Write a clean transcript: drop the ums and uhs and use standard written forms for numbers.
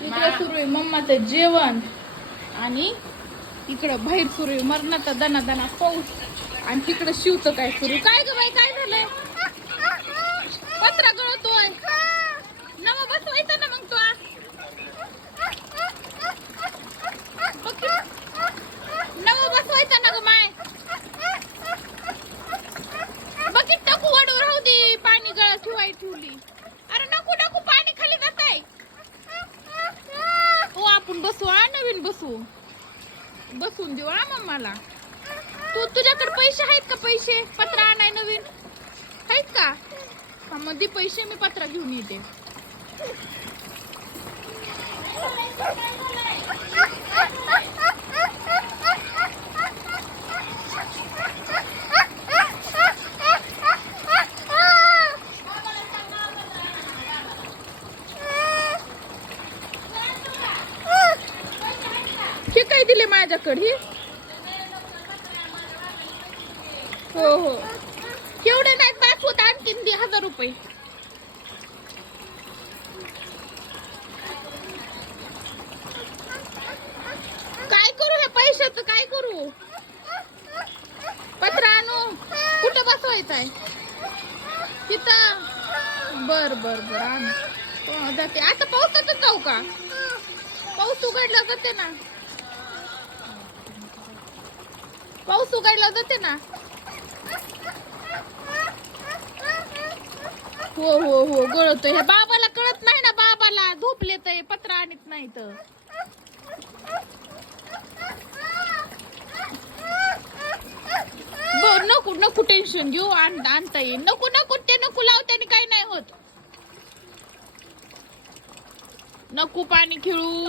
इकडे सुरू आहे मम्माचं जेवण आणि इकडं बाहेर सुरू आहे मरणाचा दना दना पाऊस आणि तिकडं शिवचं काय सुरू काय ग बाई काय झालंय पत्रा गळतोय नवा बसवायचा ना मग तो नवा बसवायचा ना ग माय बघित टाकू वडवर राहू दे पाणी गळा ठेवली अरे नको नको पाणी खाली जात आहे हो आपण बसू हा नवीन बसून देऊ हा मम्माला तुझ्याकडे पैसे आहेत का पैसे पत्रा आणाय नवीन आहेत का हा मग दे पैसे मी पत्रा घेऊन येते हे काय दिले माझ्याकडे हो हो केवढे नाहीत बास होत आणखीन दे 1000 रुपये काय करू हे पैशाचं काय करू पत्र आणू कुठं बसवायचं आहे तिथं बर बर बर आणू जाते आता पावसातच जाऊ का पाऊस उघडला जाते ना पाऊस उघडला जाते ना हो हो हो गळतोय हे बाबाला कळत नाही ना बाबाला झोपले तर पत्र आणत नाही तर बर नको नको टेन्शन घेऊ आणता येईल नको नको ते नको लाव त्याने काही नाही होत नको पाणी खेळू